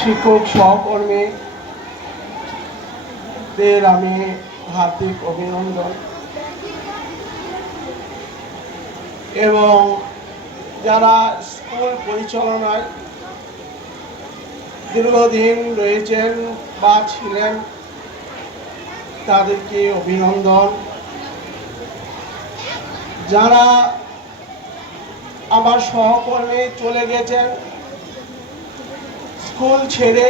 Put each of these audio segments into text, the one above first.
শিক্ষক সহকর্মী দের আমি হার্দিক অভিনন্দন। এবং যারা স্কুল পরিচালনায় দীর্ঘদিন রয়েছেন বা ছিলেন, তাদেরকে অভিনন্দন। যারা আমার সহকর্মী চলে গেছেন স্কুল ছেড়ে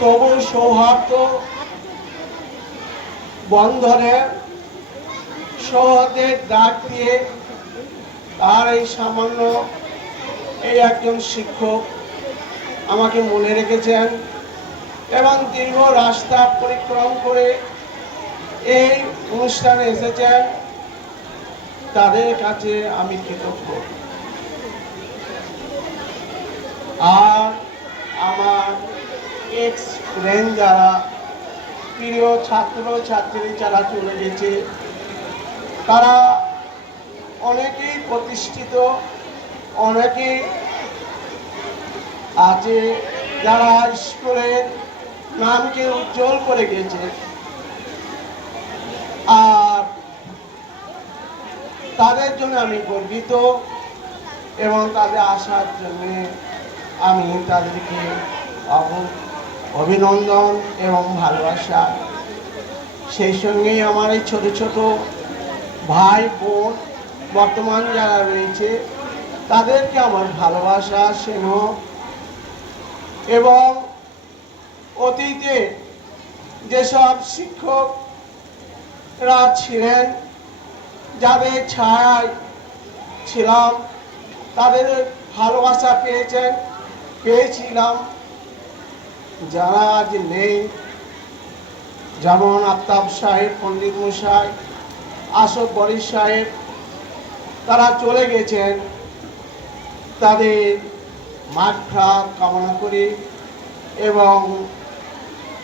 তবু সৌহার্দ্য বন্ধনে সৌহার্দের ডাক দিয়ে তার এই সামান্য এই একজন শিক্ষক আমাকে মনে রেখেছেন এবং দীর্ঘ রাস্তা পরিক্রম করে এই অনুষ্ঠানে এসেছেন। তাদের কাছে আমি কৃতজ্ঞ। আর আমার এক্স ফ্রেন্ড যারা প্রিয় ছাত্র, ছাত্রী যারা চলে গেছে, তারা অনেকেই প্রতিষ্ঠিত অনেকেই আছে যারা স্কুলের নামকে উজ্জ্বল করে গেছে। আর তাদের জন্য আমি গর্বিত এবং তাদের আসার জন্য আমি তাদেরকে অভ- অভিনন্দন এবং ভালোবাসা। সেই সঙ্গেই আমার এই ছোটো ছোটো ভাই বোন বর্তমান যারা রয়েছে, তাদেরকে আমার ভালোবাসা, স্নেহ এবং অতীতে যেসব শিক্ষকরা ছিলেন, যাদের ছায়ায় ছিলাম, তাদের ভালোবাসা পেয়েছেন। পেয়েছিলাম যারা আজ নেই, যেমন আফতাব সাহেব, পণ্ডিত মশাই আশোক বরিশ সাহেব, তারা চলে গেছেন। তাদের মাঠা কামনা করি এবং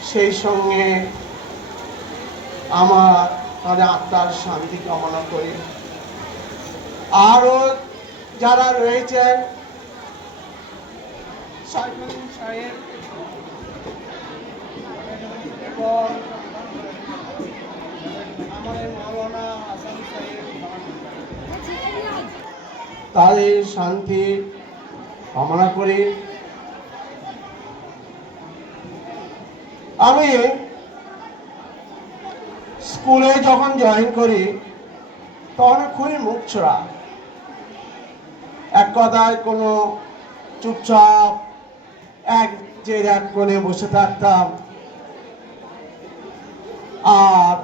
সেই সঙ্গে আমার, তাদের আত্মার শান্তি কামনা করি। আরও যারা রয়েছেন সাহেব তাদের শান্তি কামনা করি। আমি স্কুলে যখন জয়েন করি, তখন খুবই মুখ ছোড়া এক কথায় কোনো চুপচাপ এক যে এক কোণে বসে থাকতাম। আর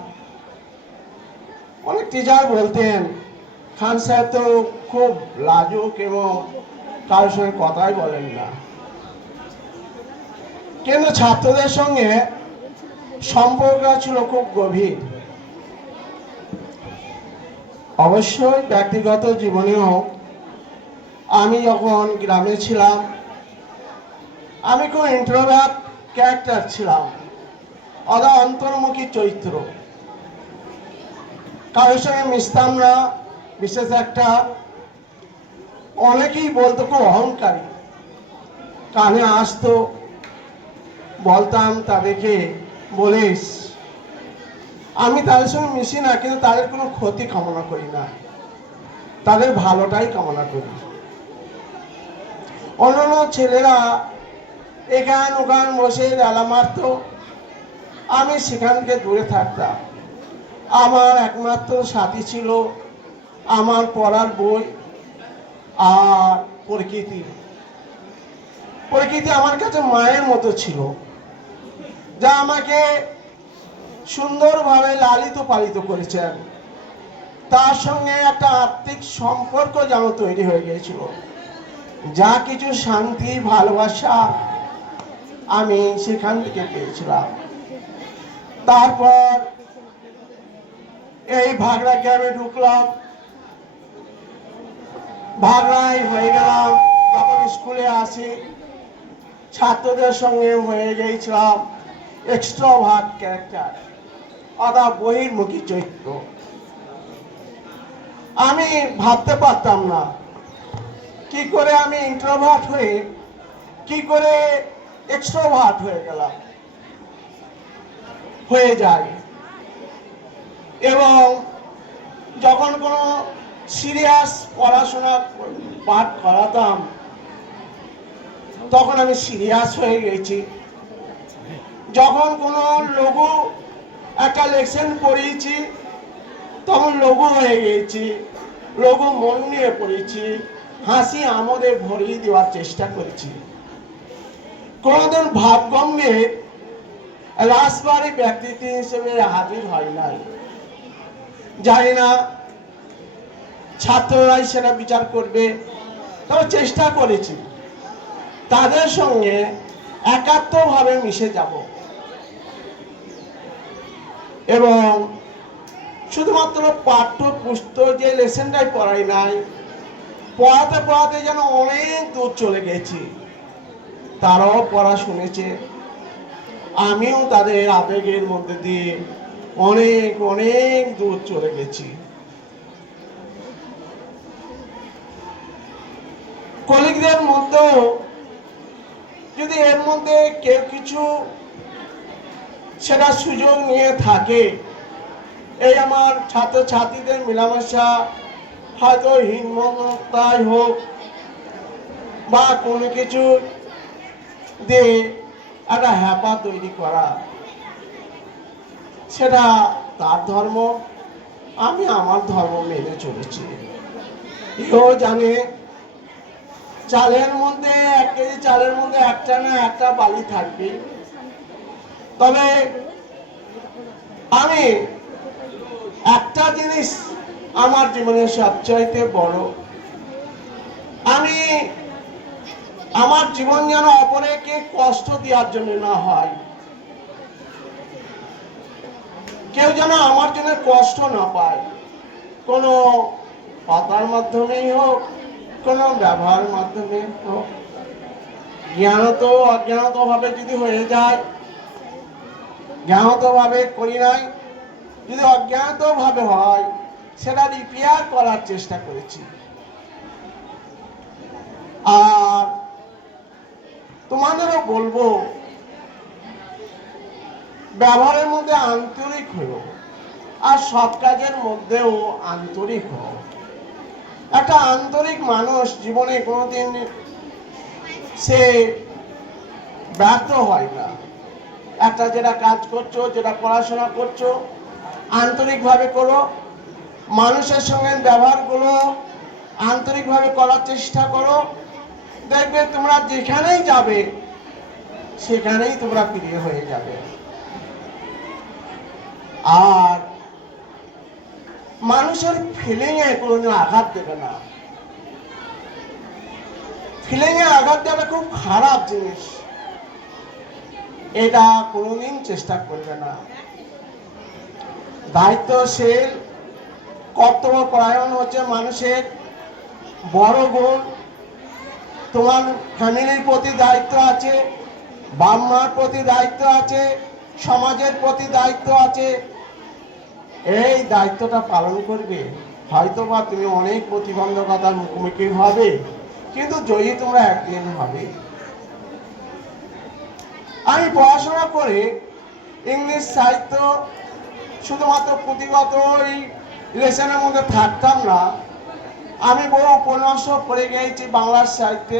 অনেক টিচার বলতেন, খান সাহেব তো খুব লাজুক এবং কারোর সঙ্গে কথাই বলেন না। কিন্তু ছাত্রদের সঙ্গে সম্পর্ক ছিল খুব গভীর। অবশ্যই ব্যক্তিগত জীবনেও আমি যখন গ্রামে ছিলাম আমি খুব ইন্ট্রোভার্ট ক্যারেক্টার ছিলাম। অদা অন্তর্মুখী চরিত্র। কারোর সঙ্গে মিশতাম না, বিশেষ একটা অনেকেই বলতো খুব অহংকারী। কানে আসতো, বলতাম তাদেরকে, বলিস, আমি তাদের সঙ্গে মিশি না, কিন্তু তাদের কোনো ক্ষতি কামনা করি না। তাদের ভালোটাই কামনা করি। অন্যান্য ছেলেরা এখান ওখান বসে রেলা মারত। আমি সেখান থেকে দূরে থাকতাম। আমার একমাত্র সাথী ছিল আমার পড়ার বই আর প্রকৃতি। প্রকৃতি আমার কাছে মায়ের মতো ছিল, যা আমাকে সুন্দরভাবে লালিত পালিত করেছেন তার সঙ্গে একটা আত্মিক সম্পর্ক যেন তৈরি হয়ে গিয়েছিল। যা কিছু শান্তি, ভালোবাসা আমি সেখান থেকে পেয়েছিলাম। তারপর এই ভাগড়া গ্রামে ঢুকলাম। ভাগড়ায় হয়ে গেলাম, তখন স্কুলে আসি। ছাত্রদের সঙ্গে হয়ে গিয়েছিলাম। এক্সট্রা ভাগ ক্যারেক্টার অর্থাৎ বহির্মুখী চরিত্র। আমি ভাবতে পারতাম না, কি করে আমি ইন্ট্রোভার্ট হয়ে, কি করে এক্সট্রোভার্ট হয়ে গেলাম। হয়ে যায় এবং যখন কোনো সিরিয়াস পড়াশোনা পাঠ করাতাম, তখন আমি সিরিয়াস হয়ে গেছি। যখন কোনো লঘু একটা লেসন পড়িয়েছি, তখন লঘু হয়ে গেছি। লঘু মন নিয়ে পড়েছি। হাসি আমোদে ভরিয়ে দেওয়ার চেষ্টা করেছি। কোনোদিন ভাবগঙ্গে রাজবাড়ি ব্যক্তিত্ব হিসেবে হাজির হয় নাই। জানি না ছাত্ররাই সেটা বিচার করবে, তবে চেষ্টা করেছি। তাদের সঙ্গে একাত্মভাবে মিশে যাব। এবং শুধুমাত্র পাঠ্য পুস্তক যে লেসনটাই পড়াই নাই, পড়াতে পড়াতে যেন অনেক দূর চলে গেছি। তারাও পড়া শুনেছে। আমিও তাদের আবেগের মধ্যে দিয়ে অনেক অনেক দূর চলে গেছি। কলিগদের মধ্যেও যদি এর মধ্যে কেউ কিছু সেটা সুযোগ নিয়ে থাকে, এই আমার ছাত্রছাত্রীদের মেলামেশা হয়তো হীনমন্যতাই হোক বা কোনো কিছু দিয়ে একটা হ্যাপা তৈরি করা, সেটা তার ধর্ম, আমি আমার ধর্ম মেনে চলেছি। এও জানে, চালের মধ্যে এক কেজি চালের মধ্যে একটা না একটা বালি থাকবে। তবে আমি একটা জিনিস আমার জীবনে সবচাইতে বড়। আমি আমার জীবন যেন অপরেকে কষ্ট দেওয়ার জন্য না হয়। কেউ যেন আমার জন্য কষ্ট না পায়। কোনো কথার মাধ্যমেই হোক, কোনো ব্যবহার মাধ্যমে হোক। জ্ঞানত অজ্ঞানত ভাবে যদি হয়ে যায় জ্ঞানত ভাবে করি নাই, যদি অজ্ঞাত ভাবে হয়, সেটা রিপেয়ার করার চেষ্টা করেছি। আর তোমাদেরও বলব, ব্যবহারের মধ্যে আন্তরিক হও আর সব কাজের মধ্যেও আন্তরিক হও। একটা আন্তরিক মানুষ জীবনে কোনোদিন সে ব্যর্থ হয় না। একটা যেটা কাজ করছ, যেটা পড়াশোনা করছ, আন্তরিকভাবে করো। মানুষের সঙ্গে ব্যবহারগুলো আন্তরিকভাবে করার চেষ্টা করো। দেখবে তোমরা যেখানেই যাবে, সেখানেই তোমরা প্রিয় হয়ে যাবে। আর মানুষের ফিলিং এ কোনোদিন আঘাত দেবে না। ফিলিং এ আঘাত দেওয়াটা খুব খারাপ জিনিস। এটা কোনোদিন চেষ্টা করবে না। দায়িত্বশীল কর্তব্য পরায়ণ হচ্ছে মানুষের বড় গুণ। তোমার ফ্যামিলির প্রতি দায়িত্ব আছে বাপ মার প্রতি দায়িত্ব আছে, সমাজের প্রতি দায়িত্ব আছে। এই দায়িত্বটা পালন করবে হয়তো বা তুমি অনেক প্রতিবন্ধকতার মুখোমুখি হবে, কিন্তু জয়ী তোমরা একদিন হবে আমি পড়াশোনা করে ইংলিশ সাহিত্য শুধুমাত্র পুঁথিগত ওই লেসনের মধ্যে থাকতাম না আমি বহু উপন্যাসও পড়ে গিয়েছি বাংলার সাহিত্যে।